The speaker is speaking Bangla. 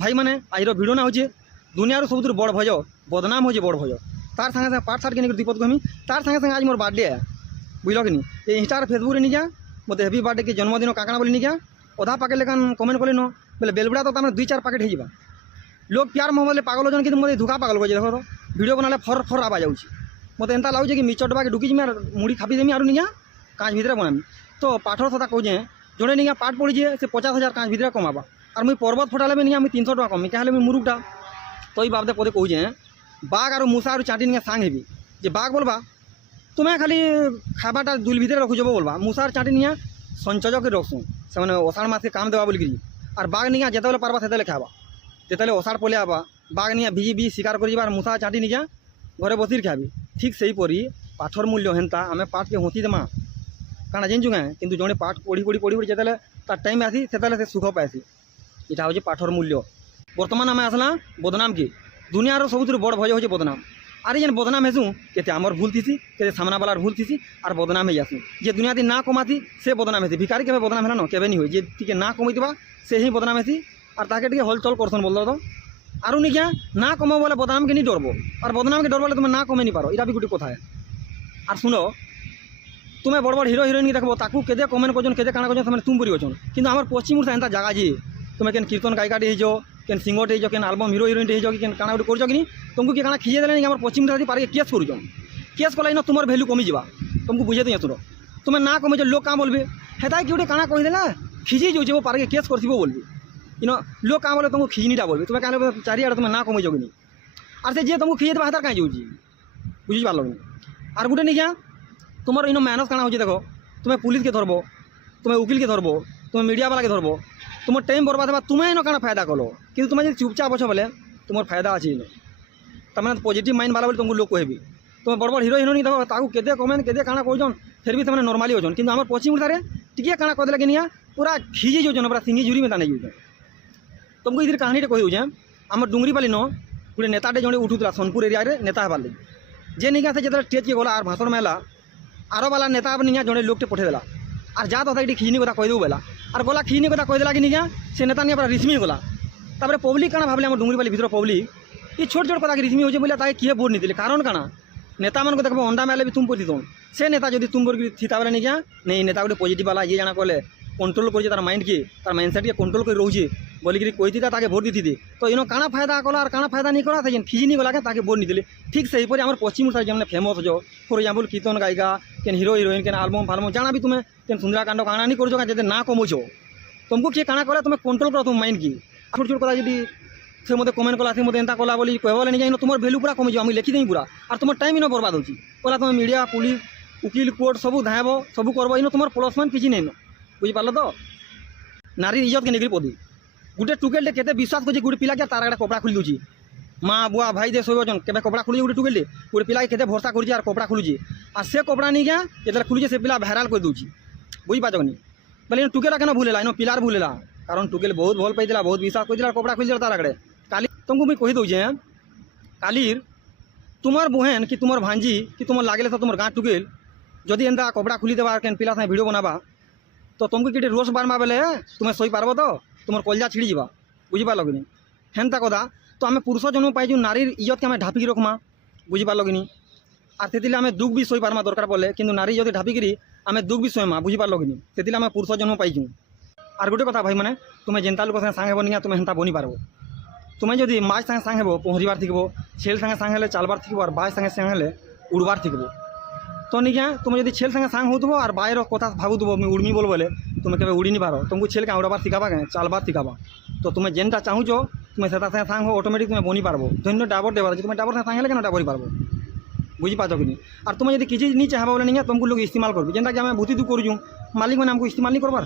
ভাই মানে আজর ভিডিও না হচ্ছে দুনিয়ার সবুজ বড় ভজ বদনাম হচ্ছে বড় ভজ তার সঙ্গে সঙ্গে পাট শার্ট কিনে দীপদ কমি তার সঙ্গে সঙ্গে আজ মোর বার্থডে বুঝল কি এই ইনস্টার ফেসবুকে নিয়ে যা মতো হ্যাপি বার্থডে কি জন্মদিন কাকানা বলে নিয়ে যা অধা পাকেট লেখান কমেন্ট করে বলে বেলবুড়া তো তার 2-4 প্যাকেট হয়ে যা লোক প্যার মোবাইলে পাগল জন কিন্তু মতো ধোকা পাগল করছে দেখো তো ভিডিও বানালে ফর ফর আওয়াজ যাচ্ছে মতো এন্তা লাগুছে কি মিচর ডবাকে ঢুকিছি আর মুড়ি খাপি দেমি আর নিয়ে কাঁচ ভিতরে বনামি তো পাঠর কথা কହୁছে জনে নিয়ে পাঠ পড়িছে সে 50,000 কাঁচ ভিতরে কমাবা আর মুই পর্বত ফটালে নিয়ে আমি 300 টাকা কমি তাহলে আমি মুরুকটা তো এই বাবদে পদে কହୁছে বাঘ আর মূষা আর চাটি নিয়ে সাং হেবি যে বাঘ বলবা তুমি খালি খাবারটা দুল ভিতরে রখু যাবো বলবা মূষা আর চাটি নিয়ে সঞ্চয় করে রখছু সে অষাঢ় মাসে কাম দেওয়া বলি আর বাঘ নিয়ে যেতবে পারবা সেতবে খাবা যেতবে অষাঢ় পলে আবা বাঘ নিয়ে ভিজি শিকার করে যাবা আর মূষা চাটি নিয়ে ঘরে বসির খাবি ঠিক সেইপরি পাঠর মূল্য হেন্তা আমি পাঠকে হঁসি দেমা কারণ জানিছু কেন কিন্তু জনে পাঠ পড়ি পড়ি পড়ি পড়ি যেতবে তার টাইম আসি সেতবে সে সুখ পাইছি এটা হচ্ছে পাঠর মূল্য বর্তমান আমি আসলাম বদনাম কি দুনিয়ার সবুজ বড় ভয় হচ্ছে বদনাম আর যেন বদনাম হেসু কেতে আমার ভুল থিসি কেতে সামনাবালার ভুল থিসি আর বদনাম হয়ে আসু যে দুনিয়াতে না কমাতি সে বদনাম হেসি ভিকারি কেবে বদনাম হেলা ন কেবে নি হয় যে টিকে না কমাইবা সে হি বদনাম হেসি আর তাকে টিকে হলচল করছন বললো তো আর নিকিয়া না কমাবো বলে বদনামকে নি ডরবো আর বদনামকে ডর বলে তুমি না কমে নি পারো এটা বি গোটে কথা আর শুনো তুমি বড় বড় হিরো হিরোইন দেখবো তাকে কেদে কমেন্ট করছেন কেদে কাଣା করছেন ସେମାନେ তুমি করছেন কিন্তু আমার পশ্চিম ওড়িশা এন্তা জায়গা যে তুমি কেন কীর্তন গায়িকাটি হয়েছ কেন সিঙ্গরটি হয়েছ কেন আলবম হিরো হিরোইনটি হয়েছ কি কেন কাଣା গোটে করছ কি তোমাকে কি কাଣା খিজে দেলে আমার পশ্চিম ওড়িশা পারে কেস করছ কেস কলে না তোমার ভ্যালু কমি যা তোমাকে বুঝে দিই তোর তুমি না কমেছ লোক কাঁ বলবে হেতাই কি গোটে কাଣା কহিদেলা খিজি যাচ্ছে পারে কেস করছিব বলবি ইনো লোক কাঁ বলে তোমাকে খিজনিটা বলবে তুমি কাঁ চারিআড়ে তুমি না কমেছ কিনি আর সে যে তোমাকে খিজে দেবা হেতার কাঁ যাচ্ছি বুঝি পারল না আর গোটে নিকা তোমার ইনো মেহনত কাଣା হচ্ছে দেখো তুমি পুলিশকে ধরবো তুমি উকিলকে ধরবো তুমি মিডিয়াওয়ালাকে ধরবো তোমার টাইম বরবাদ হবা তুমি ইনো কাଣା ফায়দা কলো কিন্তু তুমি যদি চুপচাপ অছ বলে তোমার ফায়দা আছে ইনো তার মানে পজিটিভ মাইন্ড বালা বলে তোমাকে লোক কহবি তুমি বড় বড় হিরো হিরোইন দেখো তাকে কেতে কমেন্ট কেতে কাଣା করছন ফের বি ସେମାନେ নর্মালি অছন কিন্তু আমার পশ্চিম ওড়িশারে টিকিয়ে কাଣା কদেলে কিনিয়া পুরা খিজি যাচ্ছেন পুরা সিঙ্গি ঝুরি মেতা নেই যাচ্ছেন তোমাকে এদের কাহিনীটা কହି দেউছে আমার ডুঙ্গরিপালি ন গোটে নেতাটে জনে উঠুলা সোনপুর এরিয়ারে নেতা হবার লাগি যে নিকা সে যেতবে স্টেজকে গলা আর ভাষণ মেলা আরো বালা নেতা নিয়ে জনে লোককে পঠে দেলা আর যা তথা এটি খিজনি কথা কই দেবো বেলা আর গলা খিজনি কথা কই দেলা কি নিকা সে নেতা নিয়ে পুরা রিসমি গলা তারপরে পব্লিক কাଣା ভাবলে আমার ডুঙ্গরিপালি ভিতর পব্লিক এই ছোট ছোট কথা রিসমি হচ্ছে বলে তাকে কিয়ে ভোট নিতে কারণ কাଣା নেতা মানুষ দেখবো অন্ডা মেলে বি তুম পড়ি দিত সে নেতা যদি তুম পড়ি থিতা বেলা নিকা নেই নেতা গোটে পজিটিভ বালা ইয়ে জানা কলে কন্ট্রোল করছে তার মাইন্ডকে তার মাইন্ডসেটকে কন্ট্রোল করে রয়েছে বলিকি কই দিতা তাকে ভোট দিতে তো ইনো কাଣା ফায়দা কলা আর কাଣା ফায়দা নি করা থাকেন খিজিনি গলাকে তাকে ভোট নিতে ঠিক সেইপরি আমার পশ্চিম ওড়িশার যেমন ফেমস হচ্ছে ফর এক্সাম্পল কীর্তন গায়িকা কেন হিরো হিরোইন কেন আলবম ফালবম জানাবি তুমি কেন সুন্দরাকাণ্ড কাଣା নি করছো যাতে না কমোছ তোমাকে কিয়ে কাଣା করে তুমি কন্ট্রোল করো তোমার মাইন্ড কি ছোট ছোট কথা যদি সে মধ্যে কমেন্ট কলা সে মধ্যে এন্তা কলা বলি কহবলে নিয়ে যাই তোমার ভ্যালু পুরা কমে যাও আমি লিখি দিই পুরা আর তোমার টাইম ইনো বরবাদ হচ্ছে কলা তুমি মিডিয়া পুলিশ উকিল কোর্ট সবু ধাঁব সবু করবো ইনো তোমার প্লসমেন্ট কিছু নেই বুঝিপারল তো নারীর ইজ্জতকে নেগরি পদি গোটে টুকেলটে কেতে বিশ্বাস করছে গোটে পিলাকে তার একটা কপড়া খুলি দেছি মা বুয়া ভাই দে সব জন কেবে কপড়া খুলুছে গোটে টুকেলটে গোটে পিলাকে কেতে ভরসা করছে আর কপড়া খুলুছে আর সে কপড়া নিয়ে গিয়া যেতে খুলুছে সে পিলা ভাইরাল করে দেছি বুঝিপারছ নি বলে টুকেলা কেন ভুলেলা ইনো পিলার ভুলেলা কারণ টুকেল বহুত ভাল পাইলা বহুত বিশ্বাস করছিল আর কপড়া খুলছিল তার আগে কালি তোমাকে মুই কহি দৌছে কালির তোমার বহেন কি তোমার ভাঞ্জি কি তোমার লাগলে তো তোমার গাঁ টুকেল যদি এন্তা কপড়া খুলি দেবা কেন পিলা সাথে ভিডিও বানাবা তো তোমাকে কিটে রোষ বারমা বেলে তুমি সই পারব তো তোমার কলজা ছিড়ি যা বুঝিপারল কি হেন্তা কথা তো আমি পুরুষ জন্ম পাইছু নারীর ইজ্জতকে আমি ঢাপিকি রখমা বুঝিপারল কি আর সেদিলে আমি দুঃখ বি সই পারমা দরকার পড়লে কিন্তু নারী যদি ঢাপিকি আমি দুঃখ বি সইমা বুঝিপারল কি সেদিলে আমি পুরুষ জন্ম পাইছু আর গোটে কথা ভাই মানে তুমি যেনতা লোক সাথে সাং হব নিয়া তুমি হেন্তা বনি পারব তুমি যদি মাছ সাথে সাং হব পহরিবার থাকব ছেলে সাথে সাং হলে চালবার থাকব আর বাই সাথে সাং হলে উড়বার থাকব তো নিকা তুমি যদি ছেলে সাথে সাং হউথব আর বাইরের কথা ভাবুথব আমি উড়মি বল বলে তুমি কেবে উড়ি নি পারো তোমাকে ছেলে উড়াবার শিখাবা কেন চালবার শিখাবা তো তুমি যেনটা চাহুছ তুমি সেটা সাথে সাং হো অটোমেটিক তুমি বনি পারবো ধন্য ডাবর দেবার আছে তুমি ডাবর সাথে সাং হলে কেন ডাবরি পারবো বুঝিপারছ কি আর তুমি যদি কিছু নি চাহবা বলে নিয়ে তোমাকে লোক ইস্তেমাল করবে যেটা কি আমি ভূতি তু করছু মালিক মানে আমাকে ইস্তেমাল নি করবার